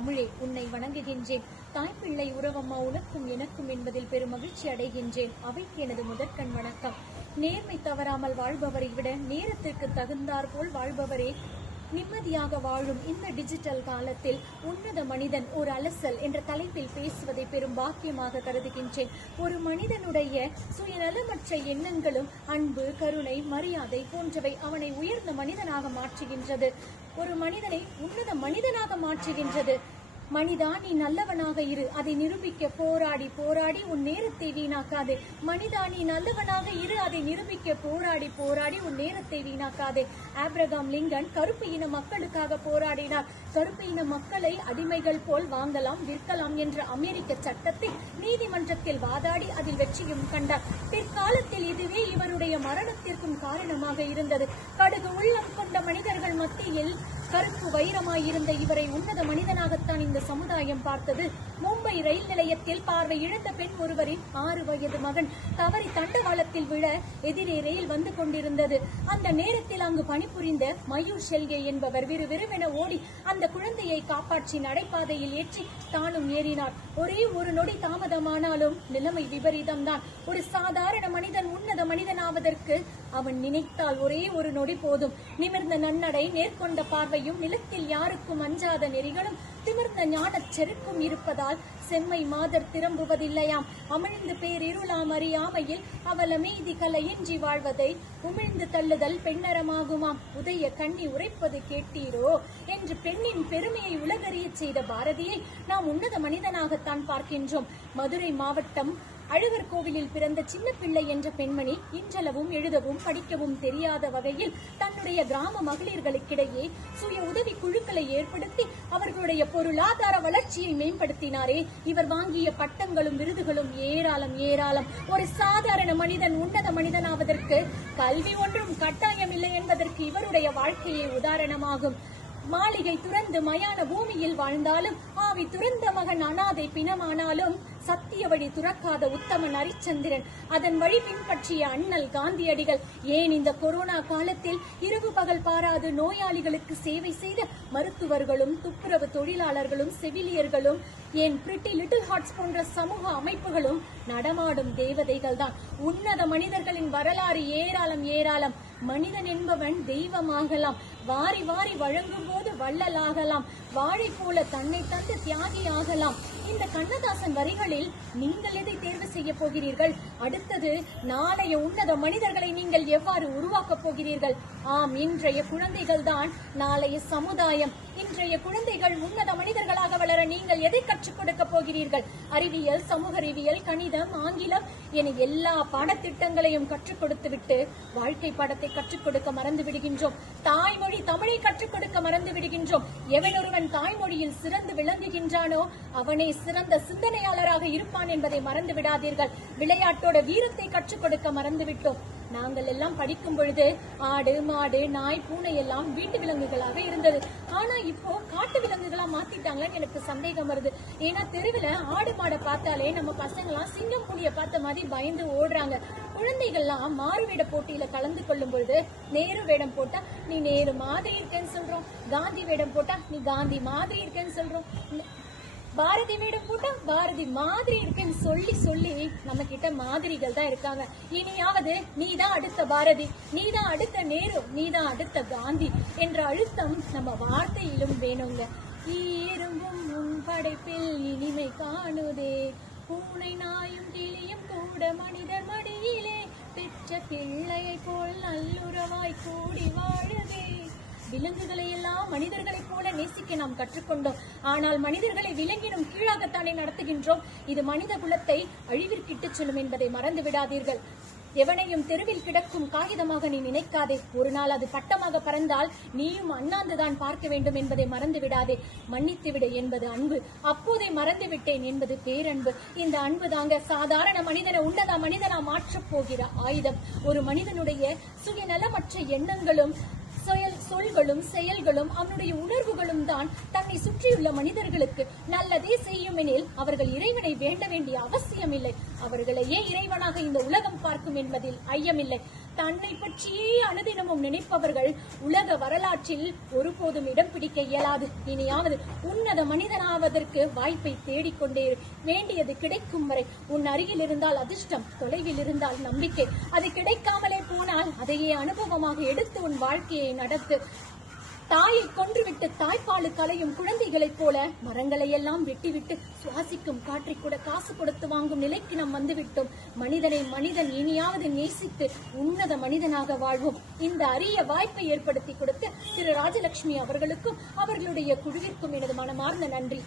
தமிழே உன்னை வணங்குகின்றேன். தாய்ப்பிள்ளை உறவம்மா உனக்கும் எனக்கும் என்பதில் பெரும் மகிழ்ச்சி அடைகின்றேன். அவைக்கு எனது முதற்கண் வணக்கம். நேர்மை தவறாமல் வாழ்பவரை விட நேரத்திற்கு தகுந்தாற் போல் வாழ்பவரே நிம்மதியாக வாழும் இந்த டிஜிட்டல் காலத்தில் உன்னத மனிதன் ஒரு அலசல் என்ற தலைப்பில் பேசுவதை பெரும் பாக்கியமாக கருதுகின்றேன். ஒரு மனிதனுடைய சுயநலமற்ற எண்ணங்களும் அன்பு, கருணை, மரியாதை போன்றவை அவனை உயர்ந்த மனிதனாக மாற்றுகின்றது. ஒரு மனிதனை உன்னத மனிதனாக மாற்றுகின்றது. மனிதா, நீ நல்லவனாக இரு, அதை நிரூபிக்க போராடி போராடி உன் நேரத்தை வீணாக்காதே. மனிதா, நீ நல்லவனாக இரு, அதை நிரூபிக்க போராடி போராடி உன் நேரத்தை வீணாக்காதே. ஆப்ரகாம் லிங்கன் கருப்பு இன மக்களுக்காக போராடினார். கருப்பு இன மக்களை அடிமைகள் போல் வாங்கலாம், விற்கலாம் என்ற அமெரிக்க சட்டத்தை நீதிமன்றத்தில் வாதாடி அதில் வெற்றியும் கண்டார். பிற்காலத்தில் இதுவே இவருடைய மரணத்திற்கும் காரணமாக இருந்தது. கடுகு உள்ளம் கொண்ட மனிதர்கள் மத்தியில் கருப்பு வைரமாயிருந்த இவரை உன்னத மனிதனாகத்தான் இந்த சமுதாயம் பார்த்தது. மும்பை ரயில் நிலையத்தில் பார்வை இழந்த பெண் ஒருவரின் 6 வயது மகன் தவறி தண்டவாளத்தில் விழ எதிரே ரயில் வந்து கொண்டிருந்தது. அந்த நேரத்தில் அங்கு பணிபுரிந்த மயூர் ஷெல்கே என்பவர் விறுவிறுவென ஓடி அந்த குழந்தையை காப்பாற்றி நடைபாதையில் ஏற்றி தானும் ஏறினார். ஒரே ஒரு நொடி தாமதமானாலும் நிலைமை விபரீதம்தான். ஒரு சாதாரண மனிதன் உன்னத மனிதனாவதற்கு அவன் நினைத்தால் ஒரே ஒரு நொடி போதும். நிமிர்ந்த நன்னடை, நேர்கொண்ட பார்வையும், நிலத்தில் யாருக்கும் அஞ்சாத நெறிகளும், திமிர்ந்த ஞானச் செருக்கும் இருப்பதால் செம்மை மாதர் திரும்புவதில்லையாம். அமிழ்ந்து பேரிருளாம் அறியாமையில் அவள் அமைதி கலையின்றி வாழ்வதை உமிழ்ந்து தள்ளுதல் பெண்ணறமாகுமாம். உதய கண்ணி உரைப்பது கேட்டீரோ என்று பெண்ணின் பெருமையை உலகறிய செய்த பாரதியை நாம் உன்னத மனிதனாகத்தான் பார்க்கின்றோம். மதுரை மாவட்டம் அழகர் கோவிலில் பிறந்த சின்ன பிள்ளை என்ற பெண்மணி இன்றளவும் எழுதவும் படிக்கவும் தெரியாத வகையில் தன்னுடைய கிராம மகளிர்களுக்கிடையே சுய உதவி குழுக்களை ஏற்படுத்தி அவர்களுடைய பொருளாதார வளர்ச்சியை மேம்படுத்தினாரே. இவர் வாங்கிய பட்டங்களும் விருதுகளும் ஏராளம் ஏராளம். ஒரு சாதாரண மனிதன் உன்னத மனிதனாவதற்கு கல்வி ஒன்றும் கட்டாயம் இல்லை என்பதற்கு இவருடைய வாழ்க்கையே உதாரணமாகும். மாளிகை துறந்து மயான பூமியில் வாழ்ந்தாலும், ஆவி துறந்த மகன் அனாதை பிணமானாலும், சத்திய வழி துறக்காத உத்தமன் ஹரிச்சந்திரன், அதன் வழி பின்பற்றிய அண்ணல் காந்தியடிகள், ஏன் இந்த கொரோனா காலத்தில் இரவு பகல் பாராது நோயாளிகளுக்கு சேவை செய்த மருத்துவர்களும், துப்புரவு தொழிலாளர்களும், செவிலியர்களும், ஏன் பிரிட்டி லிட்டில் ஹார்ட்ஸ் போன்ற சமூக அமைப்புகளும் நடமாடும் தேவதைகள் தான். உன்னத மனிதர்களின் வரலாறு ஏராளம் ஏராளம். மனிதன் என்பவன் தெய்வமாகலாம், வாரி வாரி வழங்கும் போது வள்ளலாகலாம், வாழை போல தன்னை தந்து தியாகி ஆகலாம். இந்த கண்ணதாசன் வரிகளில் நீங்கள் எதை தேர்வு செய்ய போகிறீர்கள்? அடுத்தது நாளைய உன்னத மனிதர்களை நீங்கள் எவ்வாறு உருவாக்கப் போகிறீர்கள்? ஆம், இன்றைய குழந்தைகள் தான் நாளைய சமுதாயம். இன்றைய குழந்தைகள் உன்னத மனிதர்களாக வளர நீங்கள் எதை கற்றுக் கொடுக்க போகிறீர்கள்? அறிவியல், சமூக அறிவியல், கணிதம், ஆங்கிலம் என எல்லா பாடத்திட்டங்களையும் கற்றுக் கொடுத்துவிட்டு வாழ்க்கை பாடத்தை கற்றுக் கொடுக்க மறந்து விடுகின்றோம். தாய்மொழி தமிழை கற்றுக் கொடுக்க மறந்து விடுகின்றோம். எவனொருவன் தாய்மொழியில் சிறந்து விளங்குகின்றானோ அவனே சிறந்த சிந்தனையாளராக இருப்பான் என்பதை மறந்து விடாதீர்கள். விளையாட்டோட வீரத்தை கற்றுக் கொடுக்க மறந்துவிட்டோம். நாங்கள் எல்லாம் படிக்கும் பொழுது ஆடு, மாடு, நாய், பூனை எல்லாம் வீட்டு விலங்குகளாக இருந்தது. ஆனா இப்போ காட்டு விலங்குகளா மாத்திட்டாங்கன்னு எனக்கு சந்தேகம் வருது. ஏன்னா தெருவில் ஆடு மாடை பார்த்தாலே நம்ம பசங்கள்லாம் சிங்கம் புலியை பார்த்த மாதிரி பயந்து ஓடுறாங்க. குழந்தைகள்லாம் மாறு வேட போட்டியில கலந்து கொள்ளும் பொழுது நேரு வேடம் போட்டா நீ நேரு மாதிரி இருக்கேன்னு சொல்றோம், காந்தி வேடம் போட்டா நீ காந்தி மாதிரி இருக்கேன்னு சொல்றோம், பாரதி வேடம் போட்டா பாரதி மாதிரி இருக்குன்னு சொல்லி சொல்லி நம்ம கிட்ட மாதிரிகள் தான் இருக்காங்க. இனியாவது நீதான் அடுத்த பாரதி, நீதான் அடுத்த நேரு, நீதான் அடுத்த காந்தி என்ற அழுத்தம் நம்ம வார்த்தையிலும் வேணுங்க. ஈரும்பும் உன் படைப்பில் இனிமை காணுதே, பூனை நாயும் கிளியும் கூட மனிதர் மடியிலே பெற்ற பிள்ளையை போல் நல்லுறவாய் கூடி வாழுதே. விலங்குகளை எல்லாம் மனிதர்களைப் போல நேசிக்க நாம் கற்றுக்கொண்டோம். ஆனால் மனிதர்களை விலங்கினும் கீழாகத்தானே நடத்துகின்றோம். இது மனித குலத்தை அழிவிற்கிட்டுச் செல்லும் என்பதை மறந்து விடாதீர்கள். எவனையும் தெருவில் கிடக்கும் காகிதமாக நீ நினைக்காதே. ஒரு நாள் அது பட்டமாக பறந்தால் நீயும் அண்ணாந்துதான் பார்க்க வேண்டும் என்பதை மறந்து விடாதே. மன்னித்து விடு என்பது அன்பு, அப்போதை மறந்து விட்டேன் என்பது பேரன்பு. இந்த அன்பு தாங்க சாதாரண மனிதனை உன்னத மனிதனா மாற்றப் போகிற ஆயுதம். ஒரு மனிதனுடைய சுயநலமற்ற எண்ணங்களும் சொல்களும் செயல்களும் அவனுடைய உணர்வுகளும் தான் தன்னை சுற்றியுள்ள மனிதர்களுக்கு நல்லதே செய்யும் எனில் அவர்கள் இறைவனை வேண்ட வேண்டிய அவசியம் இல்லை. அவர்களையே இறைவனாக இந்த உலகம் பார்க்கும் என்பதில் ஐயமில்லை. தன்னை பற்றியே அனுதினமும் நினைப்பவர்கள் உலக வரலாற்றில் ஒருபோதும் இடம் பிடிக்க இயலாது. இனியாவது உன்னத மனிதனாவதற்கு வாய்ப்பை தேடிக்கொண்டே வேண்டியது கிடைக்கும் வரை. உன் அருகில் இருந்தால் அதிர்ஷ்டம், தொலைவில் இருந்தால் நம்பிக்கை. அது கிடைக்காமலே போனால் அதையே அனுபவமாக எடுத்து உன் வாழ்க்கையை நடத்து. தாயை கொன்றுவிட்டு தாய்ப்பாலுக்கு அலையும் குழந்தைகளைப் போல மரங்களை எல்லாம் வெட்டிவிட்டு சுவாசிக்கும் காற்றை கூட காசு கொடுத்து வாங்கும் நிலைக்கு நாம் வந்துவிட்டோம். மனிதனை மனிதன் இனியாவது நேசித்து உன்னத மனிதனாக வாழ்வோம். இந்த அரிய வாய்ப்பை ஏற்படுத்தி கொடுத்த திரு ராஜலட்சுமி அவர்களுக்கும் அவர்களுடைய குழுவிற்கும் எனது மனமார்ந்த நன்றி.